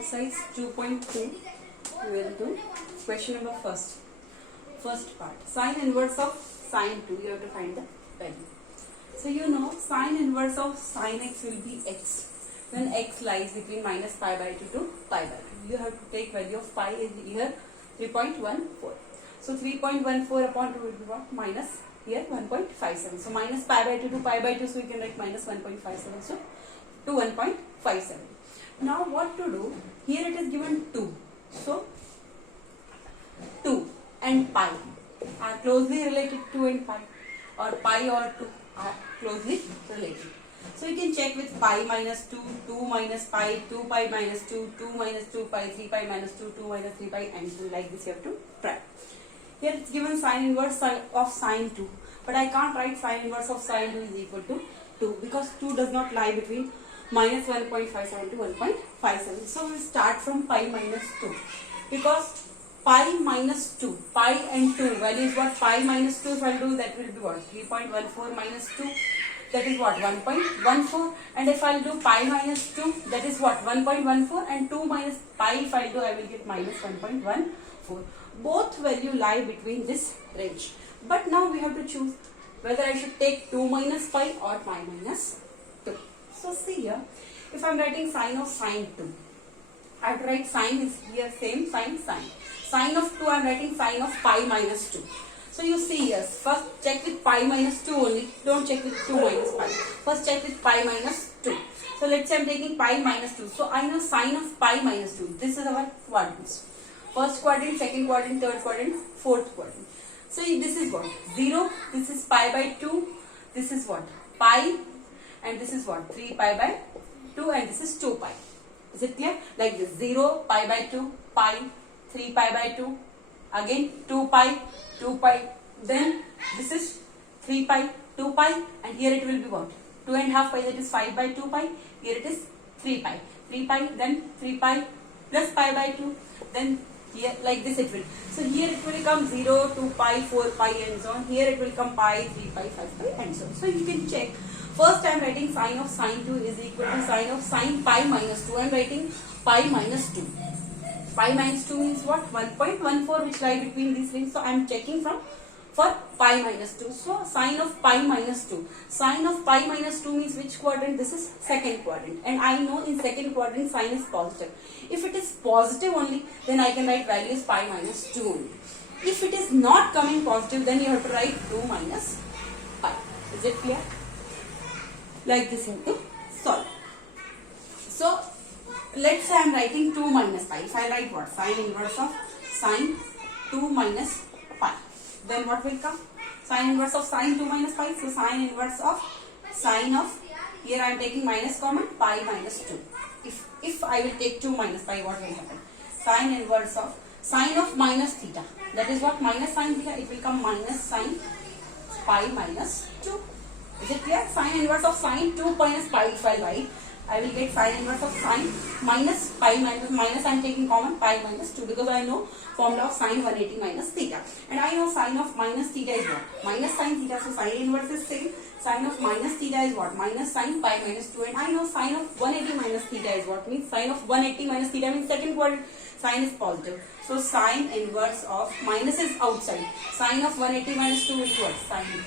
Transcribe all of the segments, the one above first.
exercise 2.2 we will do question number first part. Sine inverse of sine 2, you have to find the value. So you know sine inverse of sine x will be x when x lies between minus pi by 2 to pi by 2. You have to take value of pi is here 3.14. So 3.14 upon 2 will be what? Minus here 1.57. So minus pi by 2 to pi by 2, so we can write minus 1.57. So to 1.57. Now what to do? Here it is given 2. So 2 and pi are closely related, 2 and pi, or pi or 2 are closely related. So you can check with pi minus 2, 2 minus pi, 2 pi minus 2, 2 minus 2 pi, 3 pi minus 2, 2 minus 3 pi, and 2, like this you have to try. Here it's given sine inverse of sine 2, but I can't write sine inverse of sine 2 is equal to 2 because 2 does not lie between minus 1.57 to 1.57. So we will start from pi minus 2 because pi minus 2, pi and 2 value is what? Pi minus 2 if I will do, that will be what? 3.14 minus 2, that is what? 1.14, and if I will do pi minus 2, that is what? 1.14, and 2 minus pi if I will do, I will get minus 1.14. Both value lie between this range, but now we have to choose whether I should take 2 minus pi or pi minus 2. So see here, if I am writing sine of sine 2, I have to write sine is here same, sine. Sine of 2 I am writing sine of pi minus 2. So you see here, first check with pi minus 2 only, don't check with 2 minus pi. First check with pi minus 2. So let's say I am taking pi minus 2. So I know sine of pi minus 2. This is our quadrants. First quadrant, second quadrant, third quadrant, fourth quadrant. So this is what? 0, this is pi by 2, this is what? Pi, and this is what? 3 pi by 2, and this is 2 pi. Is it clear? Like this, 0, pi by 2, pi, 3 pi by 2, again 2 pi, 2 pi, then this is 3 pi, 2 pi, and here it will be what? 2.5 pi, that is 5 by 2 pi, here it is 3 pi, 3 pi, then 3 pi plus pi by 2, then here like this it will. So here it will become 0, 2 pi, 4 pi and so on. Here it will come pi, 3 pi, 5 pi and so on. So you can check. First I am writing sine of sine 2 is equal to sine of sine pi minus 2. I am writing pi minus 2. Pi minus 2 means what? 1.14 which lie between these rings. So I am checking for pi minus 2. So sine of pi minus 2. Sine of pi minus 2 means which quadrant? This is second quadrant. And I know in second quadrant sine is positive. If it is positive only, then I can write value is pi minus 2 only. If it is not coming positive, then you have to write 2 minus pi. Is it clear? Like this you have to solve. So let's say I am writing 2 minus pi. If I write what? Sine inverse of sine 2 minus pi. Then what will come? Sine inverse of sine 2 minus pi. So sine inverse of sine of, here I am taking minus common, pi minus 2. If I will take 2 minus pi, what will happen? Sine inverse of sine of minus theta. That is what? Minus sine theta. It will come minus sine pi minus 2. Is it clear? Sine inverse of sine 2 minus pi if I write, I will get sine inverse of sine minus pi minus I am taking common pi minus 2 because I know formula of sine 180 minus theta. And I know sine of minus theta is what? Minus sine theta. So sine inverse is same. Sine of minus theta is what? Minus sine pi minus 2. And I know sine of 180 minus theta is what? Means sine of 180 minus theta means second quadrant. Sine is positive. So sine inverse of minus is outside. Sine of 180 minus 2 will be what? Sine 2.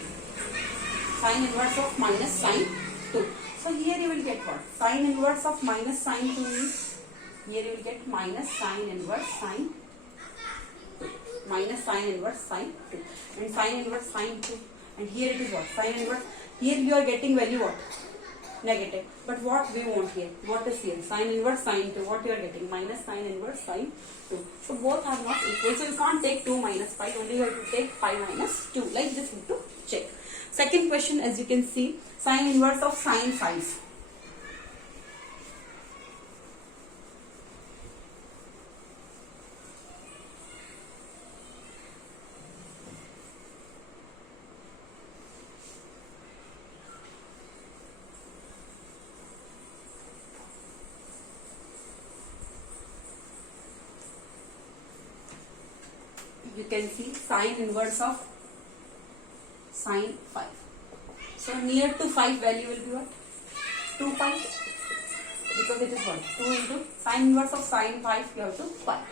Sine inverse of minus sine 2. So here you will get what? Sine inverse of minus sine 2 means here you will get minus sine inverse sine 2. Minus sine inverse sine 2. And sine inverse sine 2. And here it is what? Sine inverse. Here you are getting value what? Negative. But what we want here? What is here? Sine inverse sine 2. What you are getting? Minus sine inverse sine 2. So both are not equal. So you can't take 2 minus pi. Only you have to take pi minus 2. Like this you have to check. Second question, as you can see, sine inverse of sine 5. You can see sine inverse of sine 5. So near to 5 value will be what? 2 pi. Because because it is what? 2 into sine inverse of sine 5 you have to find.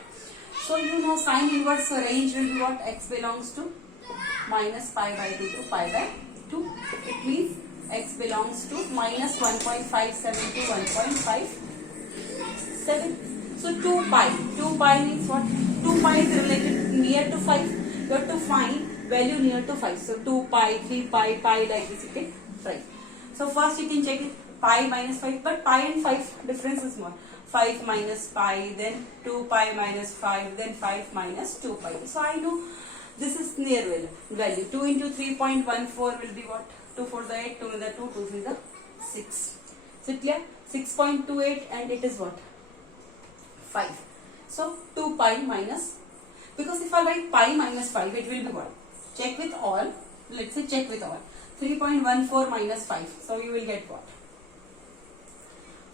So you know sine inverse range will be what? X belongs to minus pi by 2 to pi by 2. It means x belongs to minus 1.57 to 1.57. So 2 pi. 2 pi means what? 2 pi is related near to 5. You have to find value near to 5. So 2 pi, 3 pi, pi like this you can write. So first you can check it pi minus 5, but pi and 5 difference is more. 5 minus pi, then 2 pi minus 5, then 5 minus 2 pi. So I know this is near value. 2 into 3.14 will be what? 2 4 the 8, 2 in the 2, 2 3 the 6. So clear? 6.28 and it is what? 5. So 2 pi minus, because if I write pi minus 5 it will be what? Check with all. Let's say check with all. 3.14 minus 5. So you will get what?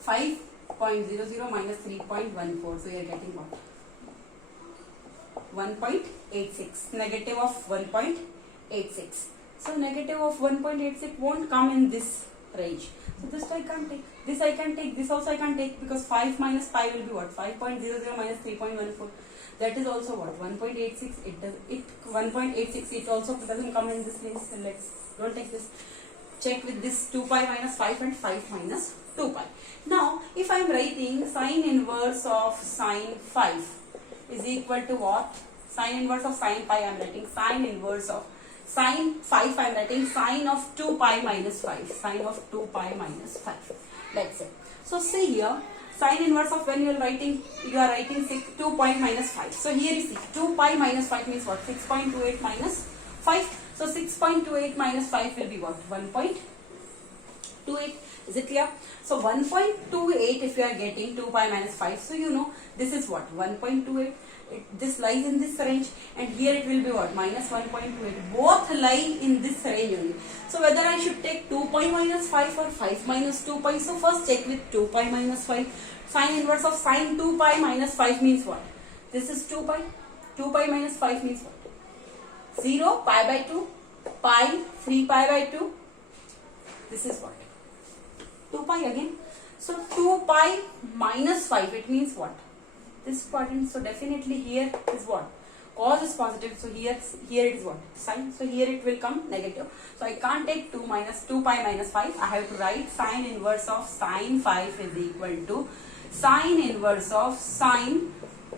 5.00 minus 3.14. So you are getting what? 1.86. Negative of 1.86. So negative of 1.86 won't come in this range. So this I can't take. This I can take. This also I can take, because 5 minus pi will be what? 5.00 minus 3.14. That is also what? 1.86. It does. 1.86. It also doesn't come in this range. So let's don't take this. Check with this 2 pi minus 5 and 5 minus 2 pi. Now, if I am writing sine inverse of sine 5 is equal to what? Sine inverse of sine pi I am writing. Sine inverse of sine 5 I am writing. Sine of 2 pi minus 5. Sine of 2 pi minus 5. Let's say. So see here. Sine inverse of when you are writing 2 pi minus 5. So here you see 2 pi minus 5 means what? 6.28 minus 5. So 6.28 minus 5 will be what? 1.28. Is it clear? So 1.28 if you are getting 2 pi minus 5. So you know this is what? 1.28. This lies in this range, and here it will be what? Minus 1.28. Both lie in this range only. So whether I should take 2 pi minus 5 or 5 minus 2 pi. So first check with 2 pi minus 5. Sine inverse of sine 2 pi minus 5 means what? This is 2 pi. 2 pi minus 5 means what? 0, pi by 2, pi, 3 pi by 2. This is what? 2 pi again. So 2 pi minus 5, it means what? This quadrant. So definitely here is what? Cos is positive. So here it is what? Sine. So here it will come negative. So I can't take 2 pi minus 5. I have to write sine inverse of sine 5 is equal to sine inverse of sine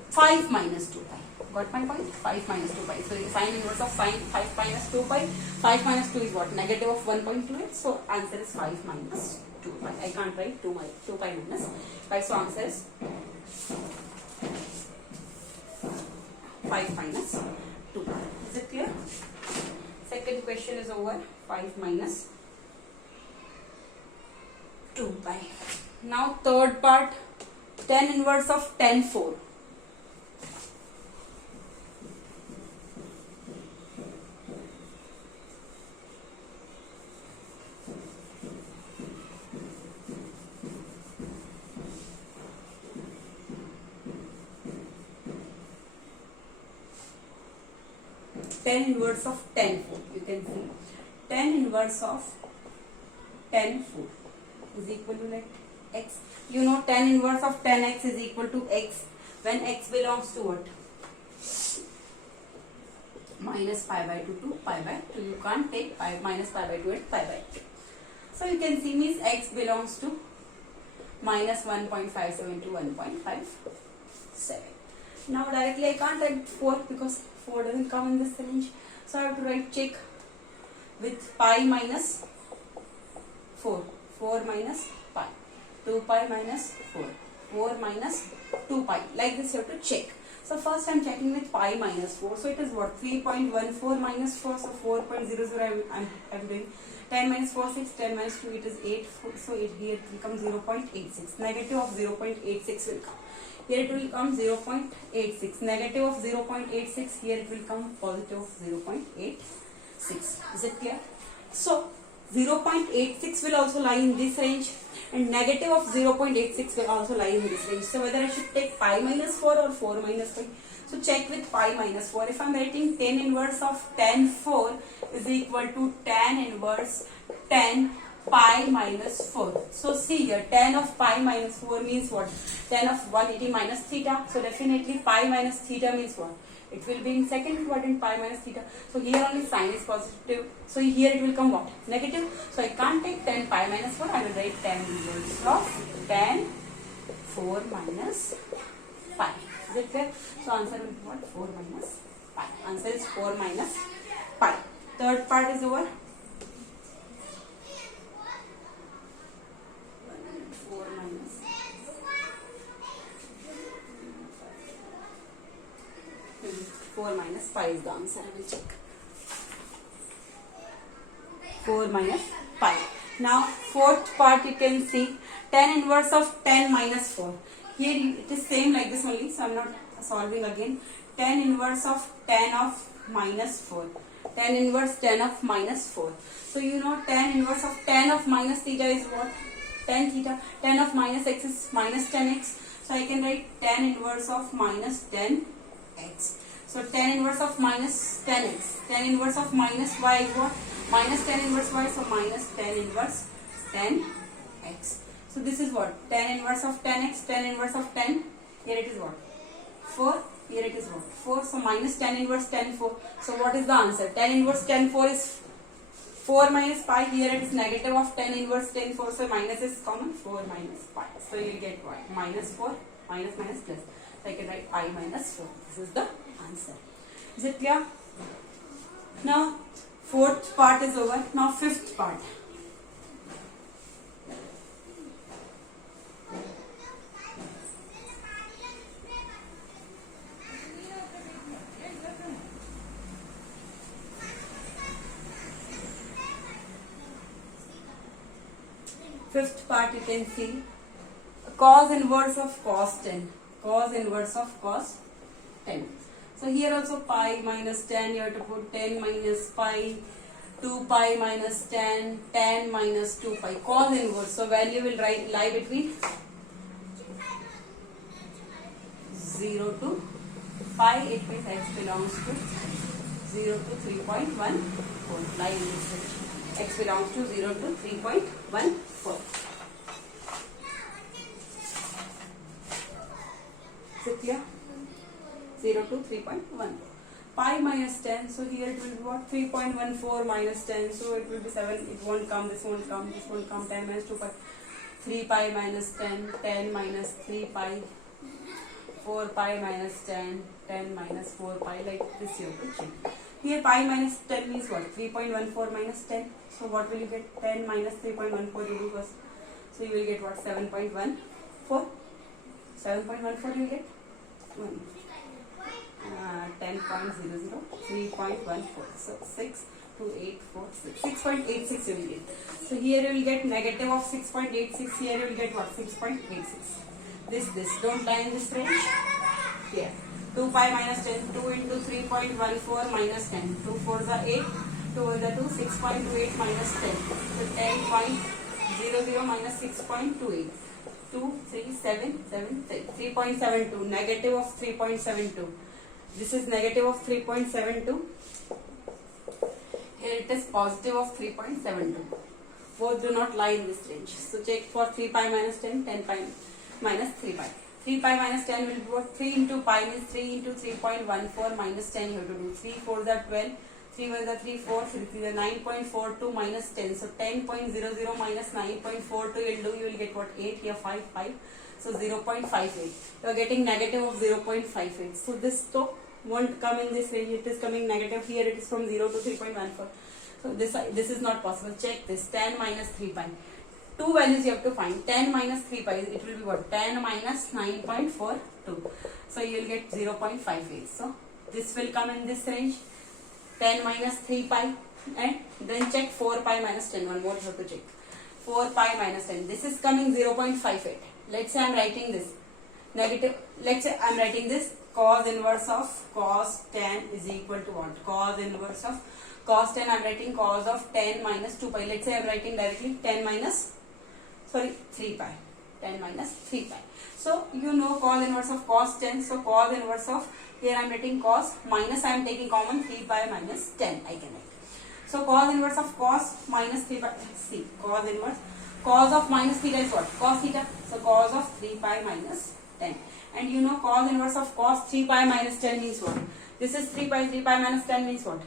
5 minus 2 pi. Got my point? 5 minus 2 pi. So sine inverse of sine 5 minus 2 pi. 5 minus 2 is what? Negative of 1.28. So answer is 5 minus 2 pi. I can't write 2 pi minus 5. So answer is 5 minus 2 pi. Is it clear? Second question is over. 5 minus 2 pi. Now third part. Tan inverse of tan 4. Tan inverse of tan 4. You can see tan inverse of tan 4 is equal to like x. You know tan inverse of tan x is equal to x when x belongs to what? Minus pi by 2 to pi by 2. You can't take minus pi by 2 and pi by 2. So you can see means x belongs to minus 1.57 to 1.57. Now directly I can't write 4 because 4 doesn't come in this range. So I have to write check with pi minus 4. 4 minus pi. 2 pi minus 4. 4 minus 2 pi. Like this you have to check. So first I am checking with pi minus 4. So it is what? 3.14 minus 4. So 4.00 I am doing. 10 minus 4, 6. 10 minus 2, it is 8. So it here it will come 0.86. Negative of 0.86 will come. Here it will come 0.86. Negative of 0.86. Here it will come positive of 0.86. Is it clear? So 0.86 will also lie in this range, and negative of 0.86 will also lie in this range. So whether I should take pi minus 4 or 4 minus 5. So check with pi minus 4. If I am writing tan inverse of tan 4 is equal to tan inverse tan pi minus 4. So see here, tan of pi minus 4 means what? Tan of 180 minus theta. So definitely pi minus theta means what? It will be in second quadrant, pi minus theta. So here only sign is positive. So here it will come what? Negative. So I can't take tan pi minus 4. I will write tan inverse of tan 4 minus pi. Is it clear? So answer will be what? 4 minus pi. Answer is 4 minus pi. Third part is over. 4 minus pi is the answer. I will check. 4 minus pi. Now fourth part you can see tan inverse of 10 minus 4. Here it is same like this only, so I am not solving again. Tan inverse of 10 of minus 4. Tan inverse 10 of minus 4. So you know tan inverse of 10 of minus theta is what? Tan theta. 10 of minus x is minus 10x. So I can write tan inverse of minus 10x. So tan inverse of minus 10x. Tan inverse of minus y is what? Minus tan inverse y. So minus tan inverse 10x. So this is what? Tan inverse of 10x. Tan inverse of 10. Here it is what? 4. Here it is what? 4. So minus tan inverse 10 4. So what is the answer? Tan inverse 10 4 is 4 minus pi. Here it is negative of tan inverse 10 4. So minus is common. 4 minus pi. So you will get what? Minus 4 minus minus plus. So I can write pi minus 4. This is the answer. Is it clear? Now fourth part is over. Now fifth part. Fifth part you can see cos inverse of cos 10. Cos inverse of cos 10. So here also pi minus 10, you have to put 10 minus pi, 2 pi minus 10, 10 minus 2 pi. Cos inverse. So value will lie between 0 to pi. It means x belongs to 0 to 3.14. Lie in this range. X belongs to 0 to 3.14. Is it clear? 0 to 3.1. Pi minus 10. So here it will be what? 3.14 minus 10. So it will be 7. It won't come. This won't come. This won't come. 10 minus 2 pi. 3 pi minus 10. 10 minus 3 pi. 4 pi minus 10. 10 minus 4 pi. Like this you have to check. Here pi minus 10 means what? 3.14 minus 10. So what will you get? 10 minus 3.14 you do first. So you will get what? 7.14. 7.14 you will get? 10.00, 3.14. So 6, 2, 8, 4, 6. 6.86 you will get. So here you will get negative of 6.86. Here you will get what? 6.86. This. Don't lie in this range. Here. 2 pi minus 10. 2 into 3.14 minus 10. 2 4s are 8. 2 is 2. 6.28 minus 10. So 10.00 minus 6.28. 2, 3, 7, 7, 3.72. Negative of 3.72. This is negative of 3.72. Here it is positive of 3.72. Both do not lie in this range. So check for 3 pi minus 10, 10 pi minus 3 pi. 3 pi minus 10 will be what? 3 into pi means 3 into 3.14 minus 10 you have to do. 3 4s are 12. 3 1s are 3 4. 3 is 9.42 minus 10. So 10.00 minus 9.42 you will do. You will get what? 8 here 5 5. So 0.58. You are getting negative of 0.58. So this won't come in this range. It is coming negative. Here it is from 0 to 3.14. So this is not possible. Check this. 10 minus 3 pi. Two values you have to find. 10 minus 3 pi. It will be what? 10 minus 9.42. So you will get 0.58. So this will come in this range. 10 minus 3 pi. And then check 4 pi minus 10. One more you have to check. 4 pi minus 10. This is coming 0.58. Let's say I am writing this. Negative. Let's say I am writing this. Cos inverse of cos 10 is equal to what? Cos inverse of cos 10. I am writing cos of 10 minus 2 pi. Let's say I am writing directly 10 minus 3 pi. 10 minus 3 pi. So you know cos inverse of cos 10. So cos inverse of, here I am writing cos minus, I am taking common 3 pi minus 10 I can write. So cos inverse of cos minus 3 pi, see, cos inverse, cos of minus theta is what? Cos theta. So cos of 3 pi minus 10. And you know cos inverse of cos 3 pi minus 10 means what? This is 3 pi minus 10 means what?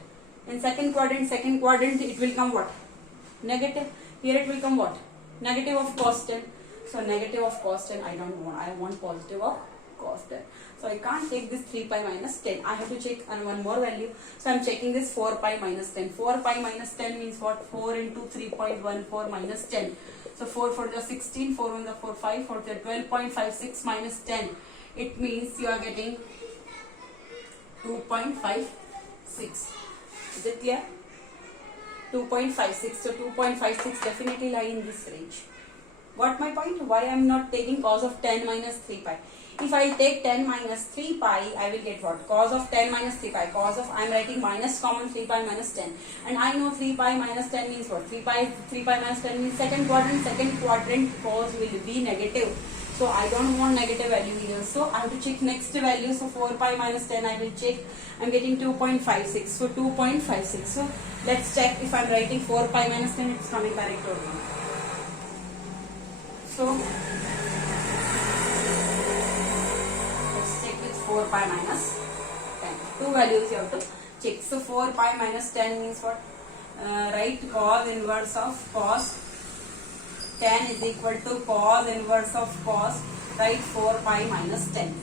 In second quadrant it will come what? Negative. Here it will come what? Negative of cos 10. So negative of cos 10 I don't want. I want positive of cos 10. So I can't take this 3 pi minus 10. I have to check on one more value. So I am checking this 4 pi minus 10. 4 pi minus 10 means what? 4 into 3.14 minus 10. So 4 for the 16, 4 on the 4, 5 for the 12.56 minus 10. It means you are getting 2.56. Is it clear? 2.56. So 2.56 definitely lie in this range. Got my point? Why I am not taking cos of 10 minus 3 pi? If I take 10 minus 3 pi, I will get what? Cos of 10 minus 3 pi. Cos of, I am writing minus common 3 pi minus 10. And I know 3 pi minus 10 means what? 3 pi minus 10 means second quadrant cos will be negative. So I don't want negative value here. So I have to check next value. So 4 pi minus 10 I will check. I am getting 2.56. So 2.56. So let's check if I am writing 4 pi minus 10, it's coming correct or not. So let's check with 4 pi minus 10. Two values you have to check. So 4 pi minus 10 means what? Write cos inverse of cos 10 is equal to cos inverse of cos. Write 4 pi minus 10.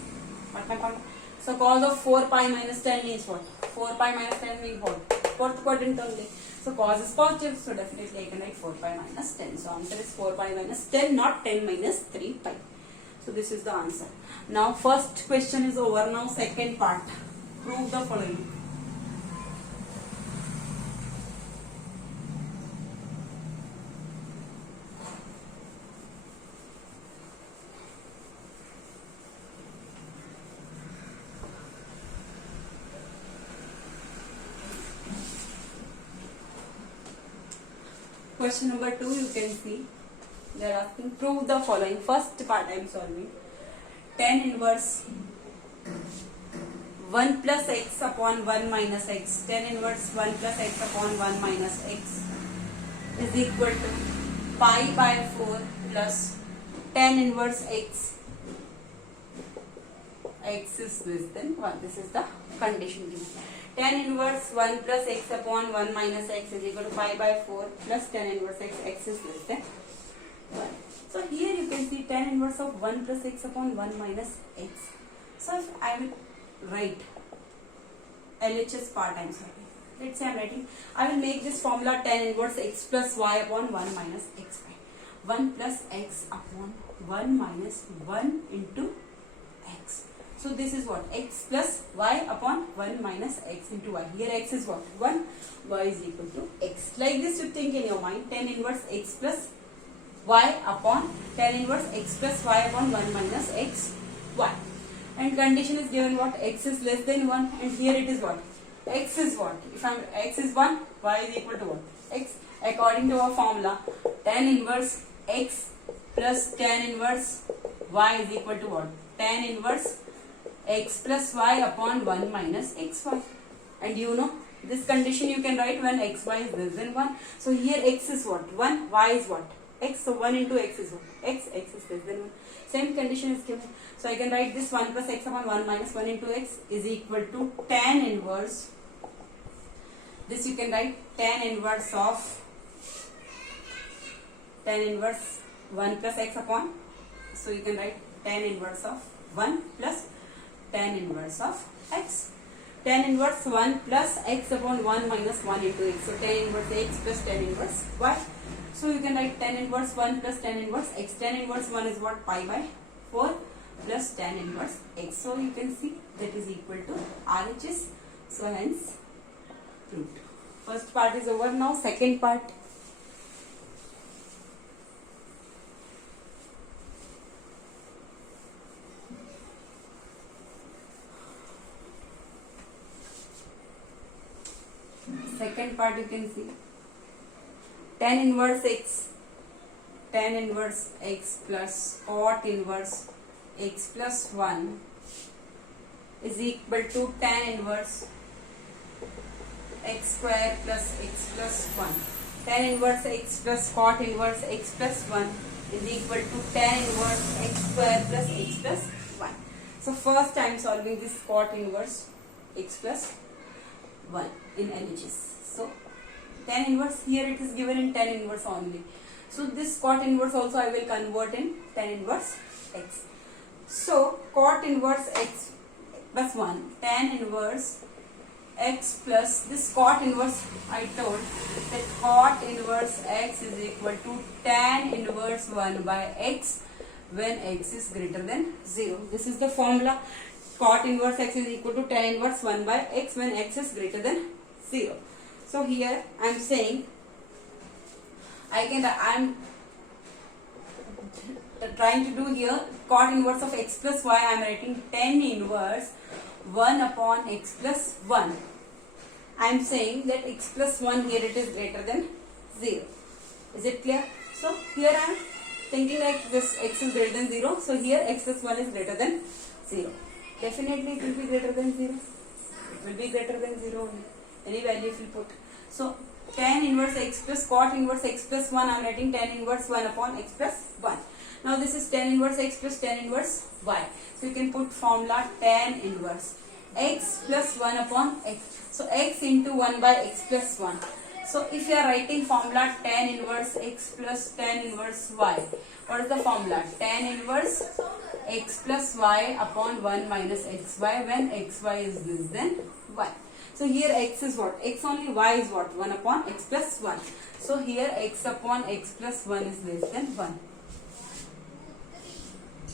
What my point? So cos of 4 pi minus 10 means what? 4 pi minus 10 means what? Fourth quadrant only. So cos is positive, so definitely I can write 4 pi minus 10. So answer is 4 pi minus 10, not 10 minus 3 pi. So this is the answer. Now first question is over. Now second part. Prove the following. Question number 2, you can see they are asking prove the following. First part I am solving. Tan inverse 1 plus x upon 1 minus x. Tan inverse 1 plus x upon 1 minus x is equal to pi by 4 plus tan inverse x. X is less than 1. This is the condition given. Tan inverse 1 plus x upon 1 minus x is equal to pi by 4 plus tan inverse x. X is less than 1. So here you can see tan inverse of 1 plus x upon 1 minus x. So if I will write LHS part, I am sorry. Let's say I am writing, I will make this formula tan inverse x plus y upon 1 minus x. 1 plus x upon 1 minus 1 into x. So this is what? X plus y upon 1 minus x into y. Here x is what? 1. Y is equal to x. Like this you think in your mind. Tan inverse x plus y upon tan inverse x plus y upon 1 minus x y. And condition is given what? X is less than 1. And here it is what? X is what? If x is 1, y is equal to what? X. According to our formula, tan inverse x plus tan inverse y is equal to what? Tan inverse x plus y upon 1 minus xy. And you know this condition you can write when xy is less than 1. So here x is what? 1, y is what? X. So 1 into x is what? X is less than 1. Same condition is given. So I can write this 1 plus x upon 1 minus 1 into x is equal to tan inverse. This you can write tan inverse of tan inverse 1 plus x upon. So you can write tan inverse of 1 plus tan inverse of x. Tan inverse 1 plus x upon 1 minus 1 into x. So tan inverse x plus tan inverse y. So you can write tan inverse 1 plus tan inverse x. Tan inverse 1 is what? Pi by 4 plus tan inverse x. So you can see that is equal to RHS. So hence proved. First part is over. Now second part. Second part you can see tan inverse x plus cot inverse x plus 1 is equal to tan inverse x square plus x plus 1. Tan inverse x plus cot inverse x plus 1 is equal to tan inverse x square plus x plus 1. So first I am solving this cot inverse x plus 1 in LHS. So tan inverse, here it is given in tan inverse only. So this cot inverse also I will convert in tan inverse x. So cot inverse x plus 1, tan inverse x plus this cot inverse, I told that cot inverse x is equal to tan inverse 1 by x when x is greater than 0. This is the formula. Cot inverse x is equal to tan inverse 1 by x when x is greater than 0. So here I am saying I am trying to do here cot inverse of x plus y. I am writing tan inverse 1 upon x plus 1. I am saying that x plus 1 here it is greater than 0. Is it clear? So here I am thinking like this x is greater than 0. So here x plus 1 is greater than 0. Definitely it will be greater than 0. It will be greater than 0 only. Any value if you put. So tan inverse x plus cot inverse x plus 1, I am writing tan inverse 1 upon x plus 1. Now this is tan inverse x plus tan inverse y. So you can put formula tan inverse x plus 1 upon x. So x into 1 by x plus 1. So if you are writing formula tan inverse x plus tan inverse y, what is the formula? Tan inverse x plus y upon 1 minus xy when xy is less than 1. So here x is what? X only, y is what? 1 upon x plus 1. So here x upon x plus 1 is less than 1.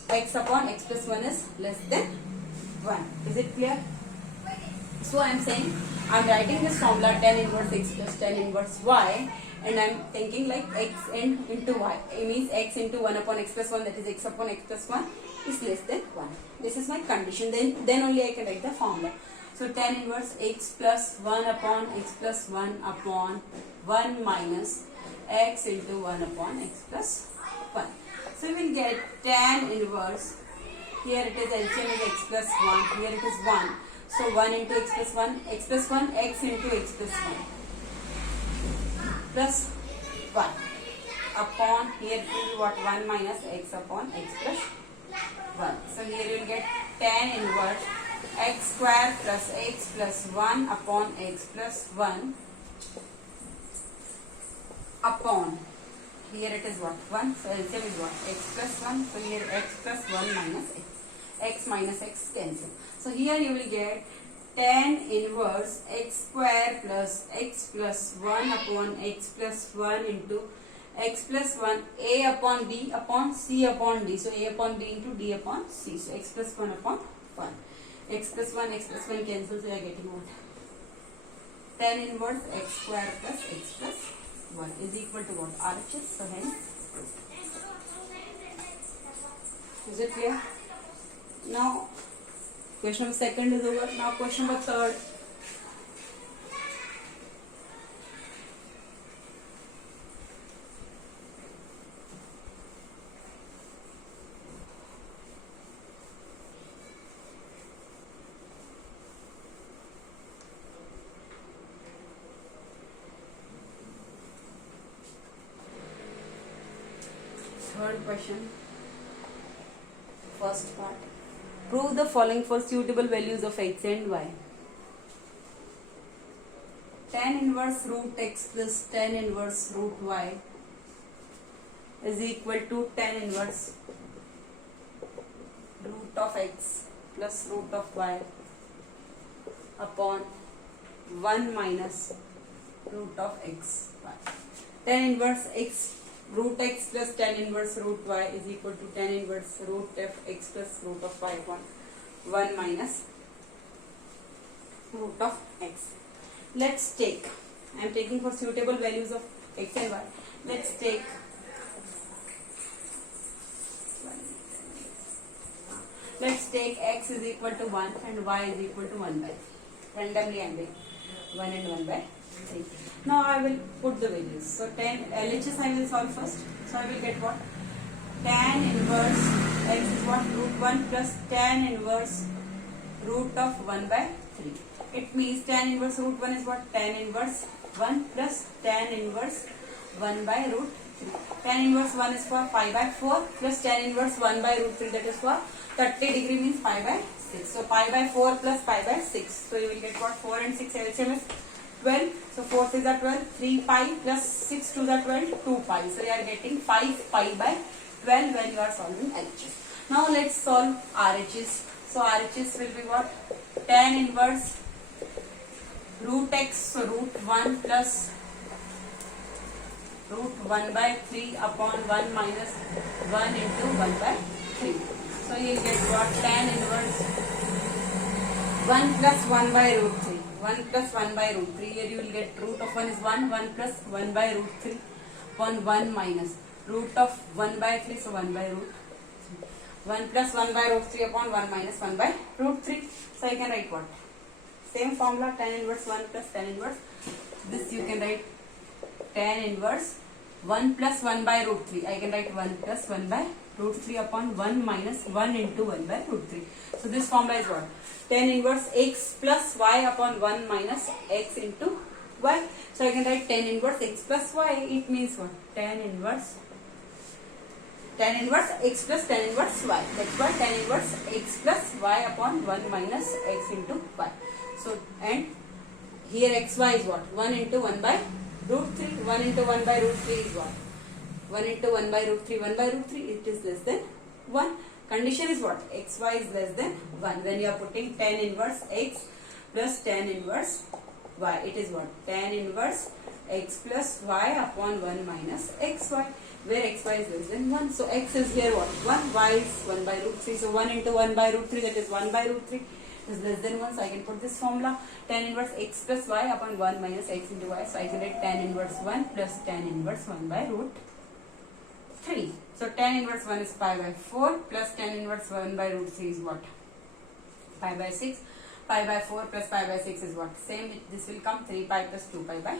X upon x plus 1 is less than 1. Is it clear? So I am saying, I am writing this formula tan inverse x plus tan inverse y, and I am thinking like x into y. It means x into 1 upon x plus 1, that is x upon x plus 1 is less than 1. This is my condition. Then only I can write the formula. So tan inverse x plus 1 upon x plus 1 upon 1 minus x into 1 upon x plus 1. So we will get tan inverse. Here it is LCM is x plus 1. Here it is 1. So 1 into x plus 1, x plus 1, x into x plus 1 plus 1 upon, here it is what, 1 minus x upon x plus 1. So here you will get tan inverse x square plus x plus 1 upon x plus 1 upon, here it is what, 1. So LCM is what, x plus 1. So here x plus 1 minus x minus x cancel. So here you will get tan inverse x square plus x plus 1 upon x plus 1 into x plus 1 a upon b upon c upon d. So a upon b into d upon c. So x plus 1 upon 1. X plus 1 cancel. So you are getting what? Tan inverse x square plus x plus 1 is equal to what? RHS. So hence, is it clear? Now question number second is over. Now question number third. Third question. First part. Prove the following for suitable values of x and y. Tan inverse root x plus tan inverse root y is equal to tan inverse root of x plus root of y upon 1 minus root of x y. Tan inverse x root x plus tan inverse root y is equal to tan inverse root of x plus root of y upon 1 minus root of x. Let's take, I am taking for suitable values of x and y. Let's take x is equal to 1 and y is equal to 1 by 3. Randomly I am doing 1 and 1 by 3. Now I will put the values. So tan LHS I will solve first. So I will get what? Tan inverse x is what? Root 1 plus tan inverse root of 1 by 3. It means tan inverse root 1 is what? Tan inverse 1 plus tan inverse 1 by root 3. Tan inverse 1 is for pi by 4 plus tan inverse 1 by root 3, that is for 30 degree means pi by 6. So pi by 4 plus pi by 6. So you will get what? 4 and 6 LCM is 12. So 4 is 12. 3 pi plus 6 to the 12, 2 pi. So you are getting 5 pi by 12 when you are solving LHS. Now let's solve RHS. So RHS will be what? Tan inverse root x, so root 1 plus root 1 by 3 upon 1 minus 1 into 1 by 3. So you get what? Tan inverse 1 plus 1 by root 3. 1 plus 1 by root 3. Here you will get root of 1 is 1. 1 plus 1 by root 3 upon 1 minus root of 1 by 3. So 1 by root 3. 1 plus 1 by root 3 upon 1 minus 1 by root 3. So you can write what? Same formula, tan inverse 1 plus tan inverse. This you can write tan inverse 1 plus 1 by root 3. I can write 1 plus 1 by root 3 upon 1 minus 1 into 1 by root 3. So this formula is what? Tan inverse x plus y upon 1 minus x into y. So I can write tan inverse x plus y. It means what? Tan inverse x plus tan inverse y. That's why tan inverse x plus y upon 1 minus x into y. So and here xy is what? 1 into 1 by root 3. 1 into 1 by root 3 is what? 1 into 1 by root 3. 1 by root 3, it is less than 1. Condition is what? Xy is less than 1. When you are putting tan inverse x plus tan inverse y, it is what? Tan inverse x plus y upon 1 minus xy, where xy is less than 1. So x is here what? 1. Y is 1 by root 3. So 1 into 1 by root 3, that is 1 by root 3 is less than 1. So I can put this formula, tan inverse x plus y upon 1 minus x into y. So I can write tan inverse 1 plus tan inverse 1 by root 3. So tan inverse 1 is pi by 4 plus tan inverse 1 by root 3 is what? Pi by 6. Pi by 4 plus pi by 6 is what? Same, this will come 3 pi plus 2 pi by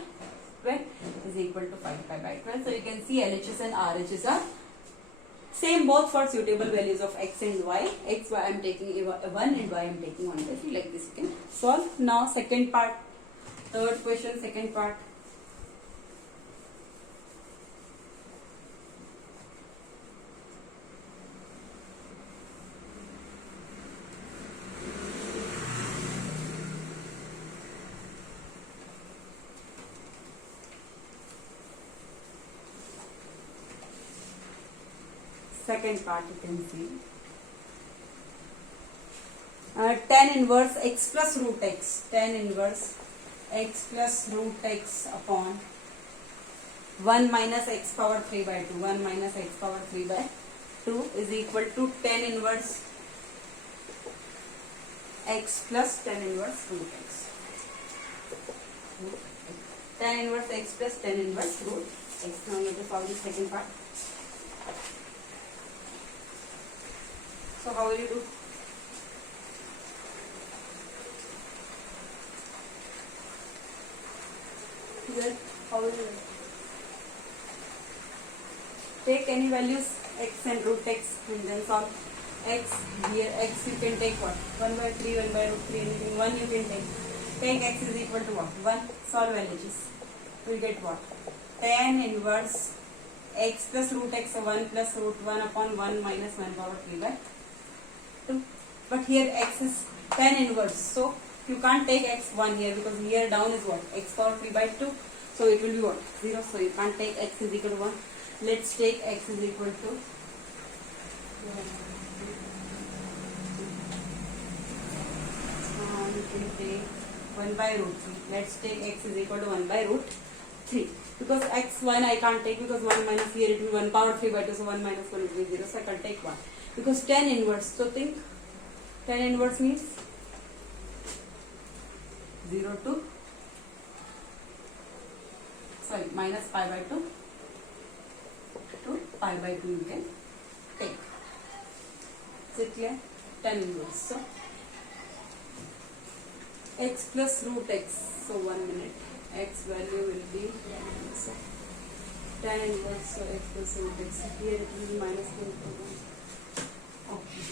12 is equal to 5 pi by 12. So you can see LHS and RHS are same both for suitable values of x and y. X, y I am taking 1 and y I am taking 1 by 3. Like this you can solve. Now second part, third question, second part. Second part you can see. Tan inverse x plus root x. Tan inverse x plus root x upon 1 minus x power 3 by 2. 1 minus x power 3 by 2 is equal to tan inverse x plus tan inverse root x. Tan inverse x plus tan inverse root x. Now you have to solve the second part. So how will you do? Good. How will you do? Take any values x and root x and then solve. X here, x you can take what? 1 by 3, 1 by root 3, anything 1 you can take. Take x is equal to what? 1. Solve LHS. We will get what? Tan inverse x plus root x, so 1 plus root 1 upon 1 minus 1 power 3 by 2. But here x is tan inverse, so you can't take x1 here because here down is what? X power 3 by 2. So it will be what? 0. So you can't take x is equal to 1. Let's take x is equal to 1 by root 3. Let's take x is equal to 1 by root 3. Because x1 I can't take because 1 minus here it will be 1 power 3 by 2. So 1 minus 1 will be 0. So I can take 1. Because tan inverse. So think tan inverse means 0 to minus pi by 2 to pi by 2 you can take. Is it clear? Tan inverse. So x plus root x. So 1 minute. X value will be so tan inverse. So x plus root x. Here it will be minus 1 to 1. Okay.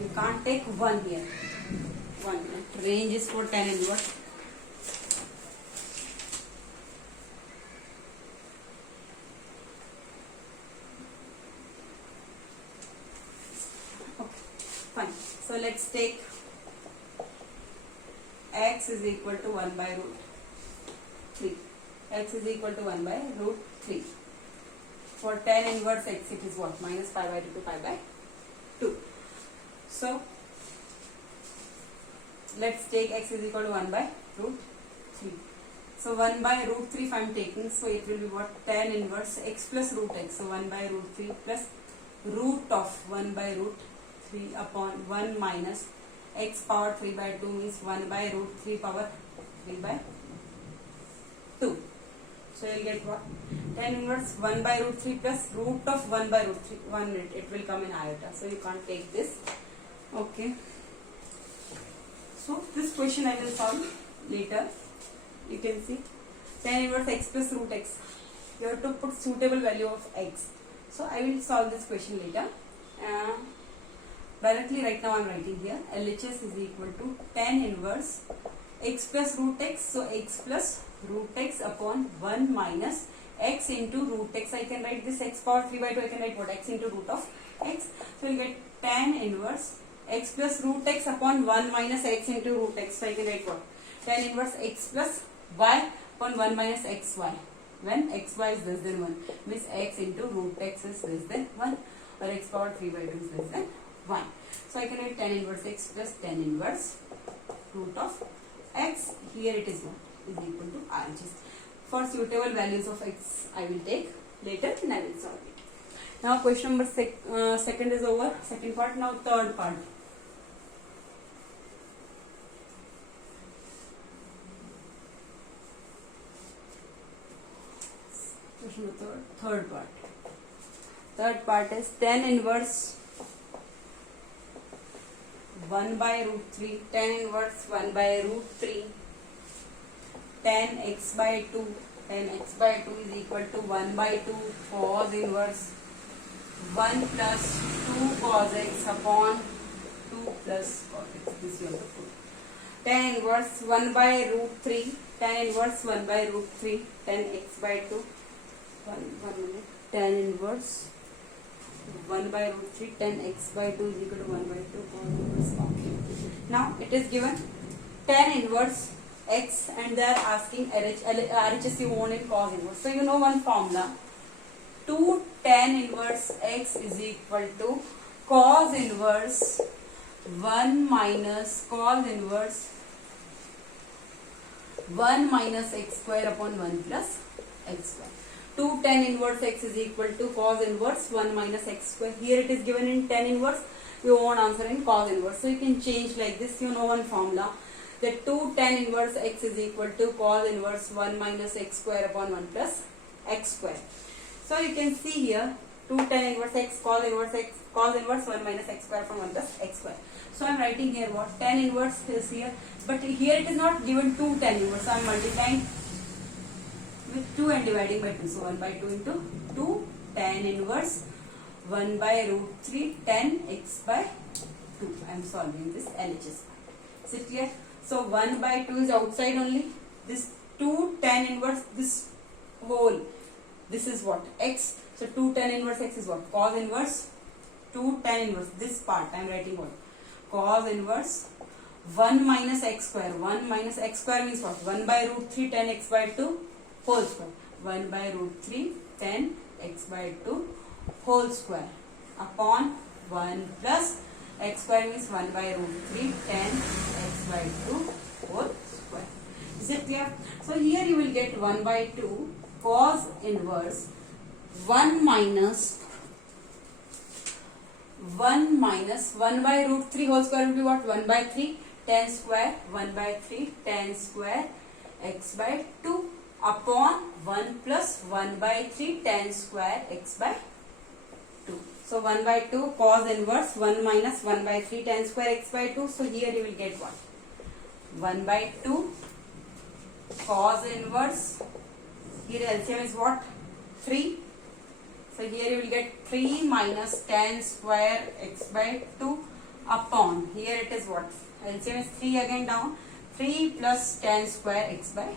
You can't take 1 here. 1 minute. Range is for tan inverse. Okay, fine. So let's take x is equal to 1 by root 3. X is equal to 1 by root 3. For tan inverse x, it is what? Minus pi by 2 to pi by 2. So let's take x is equal to 1 by root 3. So 1 by root 3 if I am taking, so it will be what? Tan inverse x plus root x. So 1 by root 3 plus root of 1 by root 3 upon 1 minus x power 3 by 2 means 1 by root 3 power 3 by 2. So you will get what? Tan inverse 1 by root 3 plus root of 1 by root 3. 1 minute, it will come in iota. So you can't take this. Okay. So this question I will solve later. You can see tan inverse x plus root x. You have to put suitable value of x. So I will solve this question later. Directly right now I am writing here LHS is equal to tan inverse x plus root x. So x plus root x upon 1 minus x into root x. I can write this x power 3 by 2. I can write what? X into root of x. So you will get tan inverse x plus root x upon 1 minus x into root x. So I can write what? Tan inverse x plus y upon 1 minus xy. When xy is less than 1 means x into root x is less than 1 or x power 3 by 2 is less than 1. So I can write tan inverse x plus tan inverse root of x. Here it is what? Is equal to RHS. For suitable values of x I will take later and I will solve it. Now question number second is over. Second part. Now third part. Question number third part. Third part is tan inverse 1 by root 3. Tan inverse 1 by root 3. Tan x by 2. Tan x by 2 is equal to 1 by 2 cos inverse 1 plus 2 cos x upon 2 plus cos x. This you have to put. Tan inverse 1 by root 3. Tan inverse 1 by root 3. Tan x by 2. One minute. Tan inverse 1 by root 3. Tan x by 2 is equal to 1 by 2 cos inverse. Okay. Now it is given tan inverse x and they are asking RHS you want in cos inverse. So you know one formula. 2 tan inverse x is equal to cos inverse 1 minus cos inverse 1 minus x square upon 1 plus x square. 2 tan inverse x is equal to cos inverse 1 minus x square. Here it is given in tan inverse. You want answer in cos inverse. So you can change like this. You know one formula. That 2 tan inverse x is equal to cos inverse 1 minus x square upon 1 plus x square. So you can see here 2 tan inverse x cos inverse 1 minus x square upon 1 plus x square. So I am writing here what? Tan inverse is here. But here it is not given 2 tan inverse. So I am multiplying with 2 and dividing by 2. So 1 by 2 into 2 tan inverse 1 by root 3 tan x by 2. I am solving this LHS part. Is it clear? So 1 by 2 is outside only. This 2 tan inverse, this whole, this is what? X. So 2 tan inverse x is what? Cos inverse 2 tan inverse. This part I am writing what? Cos inverse 1 minus x square. 1 minus x square means what? 1 by root 3 tan x by 2 whole square. 1 by root 3 tan x by 2 whole square upon 1 plus x square means 1 by root 3 tan x by 2 whole square. Is it clear? So here you will get 1 by 2 cos inverse 1 minus 1 by root 3 whole square will be what? 1 by 3 tan square 1 by 3 tan square x by 2 upon 1 plus 1 by 3 tan square x by 2. So 1 by 2 cos inverse 1 minus 1 by 3 tan square x by 2. So here you will get what? 1 by 2 cos inverse, here LCM is what? 3. So here you will get 3 minus tan square x by 2 upon, here it is what? LCM is 3 again down. 3 plus tan square x by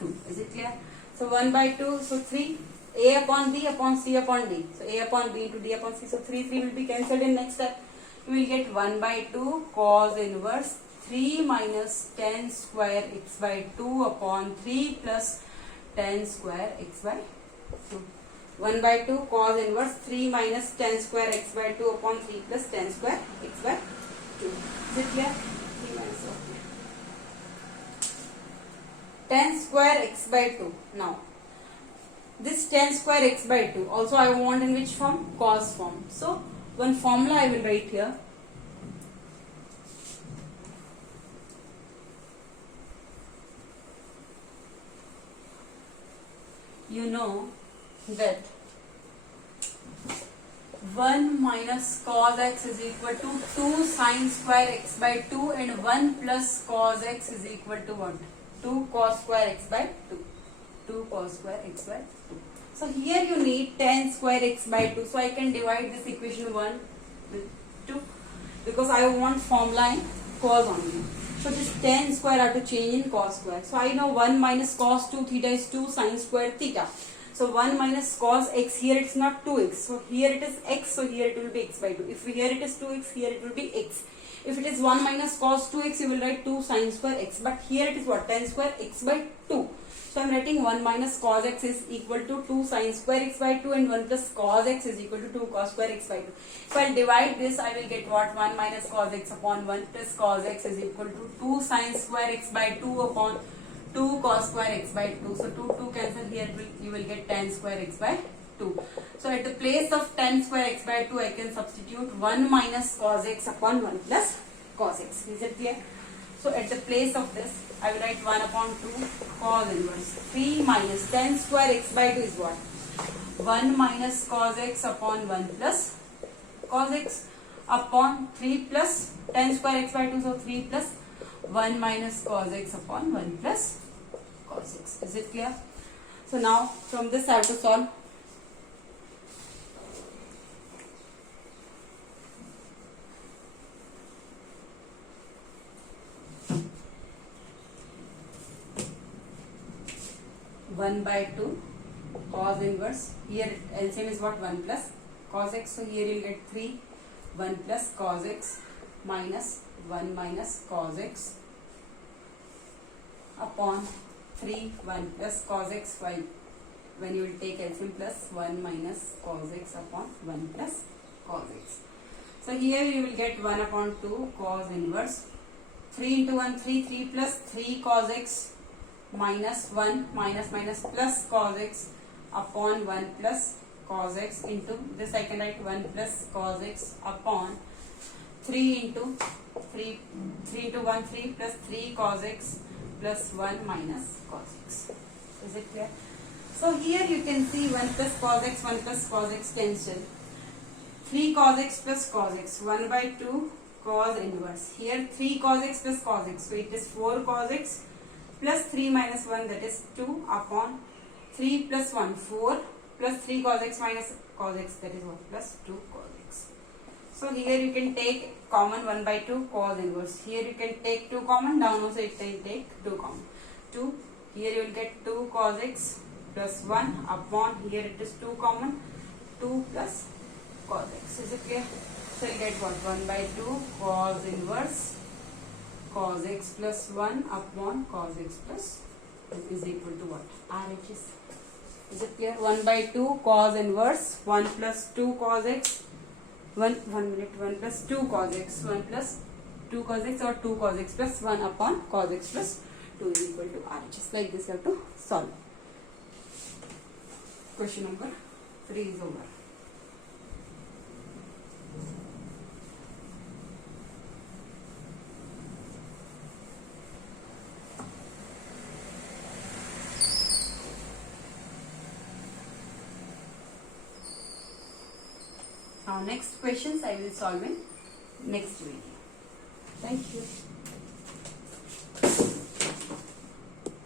2. Is it clear? So 1 by 2, so 3. A upon B upon C upon D. So A upon B into D upon C. So 3 will be cancelled in next step. You will get 1 by 2 cos inverse 3 minus tan square x by 2 upon 3 plus tan square x by 2. 1 by 2 cos inverse 3 minus tan square x by 2 upon 3 plus tan square x by 2. Is it clear? 3 minus okay. Tan square x by 2. Now, this tan square x by 2 also I want in which form? Cos form. So, one formula I will write here. You know that 1 minus cos x is equal to 2 sin square x by 2 and 1 plus cos x is equal to what? 2 cos square x by 2. 2 cos square x by 2. So here you need tan square x by 2. So I can divide this equation 1 with 2 because I want formula in cos only. So this tan square I have to change in cos square. So I know 1 minus cos 2 theta is 2 sin square theta. So 1 minus cos x, here it's not 2x. So here it is x, so here it will be x by 2. If here it is 2x, here it will be x. If it is 1 minus cos 2x, you will write 2 sin square x. But here it is what? Tan square x by 2. So I am writing 1 minus cos x is equal to 2 sin square x by 2 and 1 plus cos x is equal to 2 cos square x by 2. So I will divide this, I will get what? 1 minus cos x upon 1 plus cos x is equal to 2 sin square x by 2 upon 2 cos square x by 2. So 2 cancel here, you will get tan square x by 2. So at the place of tan square x by 2, I can substitute 1 minus cos x upon 1 plus cos x. Is it clear? So at the place of this, I will write 1 upon 2 cos inverse 3 minus tan square x by 2 is what? 1 minus cos x upon 1 plus cos x upon 3 plus tan square x by 2. So 3 plus 1 minus cos x upon 1 plus cos x. Is it clear? So now from this I have to solve. One by 2 cos inverse, here LCM is what? 1 plus cos x. So here you will get 3 1 plus cos x minus 1 minus cos x upon 3 1 plus cos x, while when you will take LCM plus 1 minus cos x upon 1 plus cos x. So here you will get 1 upon 2 cos inverse 3 into 1 3 plus 3 cos x minus 1 minus plus cos x upon 1 plus cos x into this I can write 1 plus cos x upon 3 into 1 3 plus 3 cos x plus 1 minus cos x. Is it clear? So here you can see 1 plus cos x 1 plus cos x cancel. 3 cos x plus cos x 1 by 2 cos inverse. Here 3 cos x plus cos x. So it is 4 cos x plus 3 minus 1, that is 2 upon 3 plus 1 4 plus 3 cos x minus cos x, that is 1 plus 2 cos x. So here you can take common 1 by 2 cos inverse. Here you can take 2 common, down also you can take 2 common. 2, here you will get 2 cos x plus 1 upon, here it is 2 common, 2 plus cos x. Is it clear? So you get what? 1 by 2 cos inverse cos x plus 1 upon cos x plus is equal to what? RHS. Is it clear? 1 by 2 cos inverse 1 plus 2 cos x 1 plus 2 cos x 1 plus 2 cos x or 2 cos x plus 1 upon cos x plus 2 is equal to RHS. Like this you have to solve. Question number 3 is over. Now next questions I will solve in next video. Thank you.